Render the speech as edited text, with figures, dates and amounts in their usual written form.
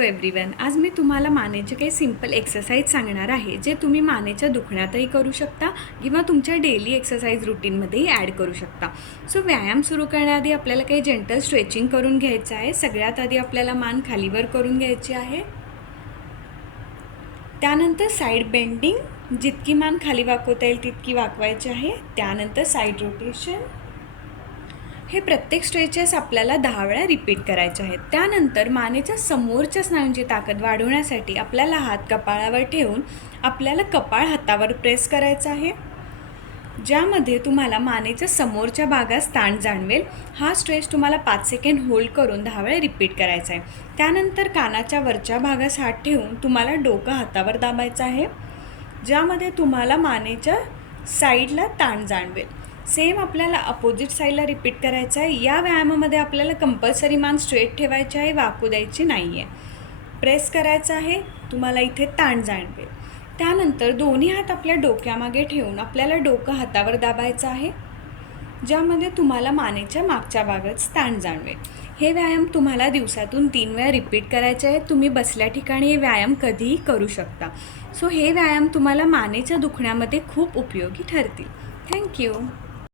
Hello everyone. आज मी तुम्हाला मानेचे काही सिंपल एक्सरसाइज सांगणार आहे जे तुम्ही मानेच्या दुखण्यातही करू शकता किंवा तुमच्या डेली एक्सरसाइज रुटीनमध्येही ॲड करू शकता. सो व्यायाम सुरू करण्याआधी आपल्याला काही जेंटल स्ट्रेचिंग करून घ्यायचं आहे. सगळ्यात आधी आपल्याला मान खालीवर करून घ्यायची आहे. त्यानंतर साईड बेंडिंग, जितकी मान खाली वाकवता येईल तितकी वाकवायची आहे. त्यानंतर साईड रोटेशन. हे प्रत्येक स्ट्रेचेस आपल्याला 10 वेळा रिपीट करायचे आहेत. त्यानंतर मानेच्या समोरच्या स्नायूंची ताकद वाढवण्यासाठी आपल्याला हात कपाळावर ठेवून आपल्याला कपाळ हातावर प्रेस करायचं आहे, ज्यामध्ये तुम्हाला मानेच्या समोरच्या भागास ताण जाणवेल. हा स्ट्रेच तुम्हाला 5 सेकंड होल्ड करून 10 वेळा रिपीट करायचा आहे. त्यानंतर कानाच्या वरच्या भागास हात ठेवून तुम्हाला डोकं हातावर दाबायचं आहे, ज्यामध्ये तुम्हाला मानेच्या साईडला ताण जाणवेल. सेम आपल्याला अपोजिट साईडला रिपीट करायचं आहे. या व्यायामामध्ये आपल्याला कंपल्सरी मान स्ट्रेट ठेवायची आहे, वाकू द्यायची नाही आहे. प्रेस करायचं आहे, तुम्हाला इथे ताण जाणवेल. त्यानंतर दोन्ही हात आपल्या डोक्यामागे ठेवून आपल्याला डोकं हातावर दाबायचं आहे, ज्यामध्ये तुम्हाला मानेच्या मागच्या भागात ताण जाणवेल. हे व्यायाम तुम्हाला दिवसातून 3 वेळा रिपीट करायचे आहेत. तुम्ही बसल्या ठिकाणी हे व्यायाम कधीही करू शकता. सो हे व्यायाम तुम्हाला मानेच्या दुखण्यामध्ये खूप उपयोगी ठरतील. थँक्यू.